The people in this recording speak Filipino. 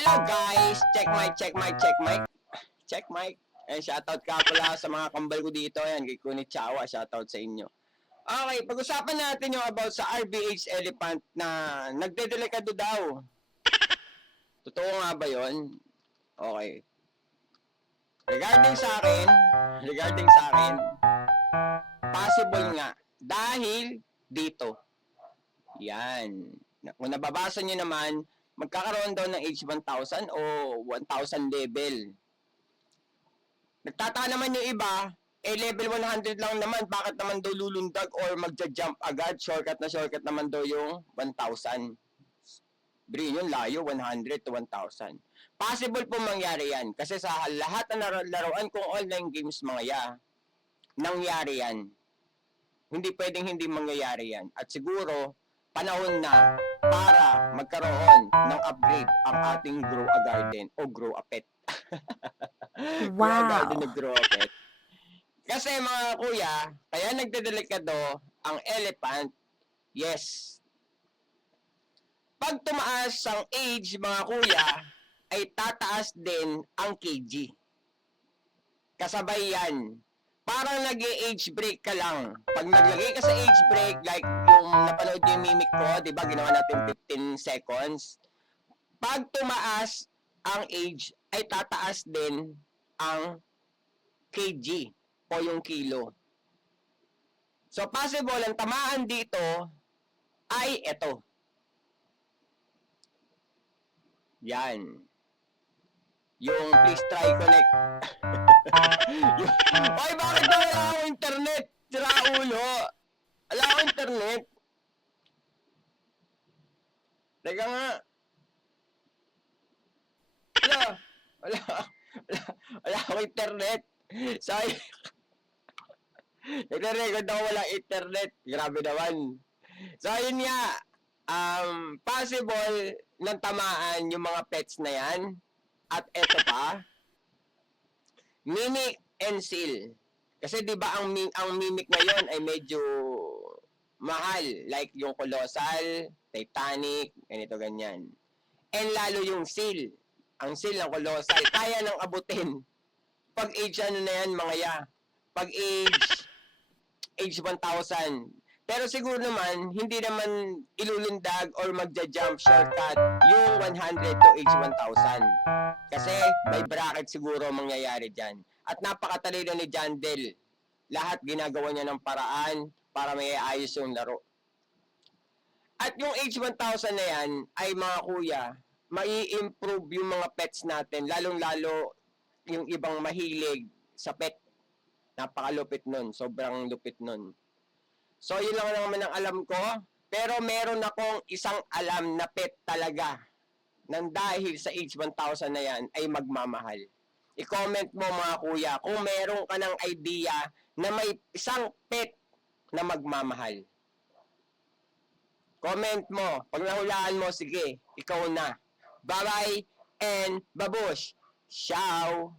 Hello guys! Check mic, check mic, check mic. Check mic. Ayan, shoutout ka pala sa mga kambal ko dito. Ayan, kay Kunichawa, shoutout sa inyo. Okay, pag-usapan natin yung about sa RBH Elephant na nagdedelikado daw. Totoo nga ba yon? Okay. Regarding sa akin, possible nga. Dahil dito. Yan. Kung nababasa nyo naman, magkakaroon daw ng H1000 o 1000 level. Nagtataka naman yung iba, level 100 lang naman, bakit naman daw lulundag or magja-jump agad? Shortcut naman daw yung 1000. Brin yun, layo, 100 to 1000. Possible po mangyari yan, kasi sa lahat na laruan kong online games nangyari yan. Hindi pwedeng hindi mangyayari yan. At siguro, panahon na para magkaroon ng upgrade ang ating Grow a Garden o Grow a Pet. Wow. Grow a Garden o Grow a Pet. Kasi mga kuya, kaya nagdedelikado ang elephant, yes. Pag tumaas ang age mga kuya, ay tataas din ang kg. Kasabay yan. Parang nag-age break ka lang. Pag naglagay ka sa age break, like yung napanood yung mimic ko, di ba, ginawa natin 15 seconds. Pag tumaas ang age, ay tataas din ang kg o yung kilo. So, possible, ang tamaan dito ay ito. Yan. Yung please try connect. Ay, bakit daw wala akong internet? Sira ulo. Wala akong internet. Teka nga. Wala akong internet. Sorry. Nagre-record ako walang internet. Grabe naman. So, yun nga. Possible nang tamaan yung mga pets na yan. At eto pa, mimic and seal. Kasi 'di ba ang mimic ngayon ay medyo mahal, like yung Colossal, Titanic, ganito ganyan. And lalo yung seal. Ang seal ng Colossal kaya nang abutin. Pag age ano na yan mga ya. Pag age 1000. Pero siguro naman, hindi naman ilulundag or magja-jump shortcut yung 100 to age 1000. Kasi may bracket siguro mangyayari dyan. At napakatalino ni Jandel. Lahat ginagawa niya ng paraan para may ayos yung laro. At yung age 1000 na yan ay mga kuya, mai-improve yung mga pets natin. Lalong-lalo yung ibang mahilig sa pet. Napakalupit nun. Sobrang lupit nun. So, yun lang naman ang alam ko. Pero meron akong isang alam na pet talaga nang dahil sa age 1000 na yan ay magmamahal. I-comment mo mga kuya kung meron ka ng idea na may isang pet na magmamahal. Comment mo. Pag nahulaan mo, sige, ikaw na. Bye-bye and babush. Ciao!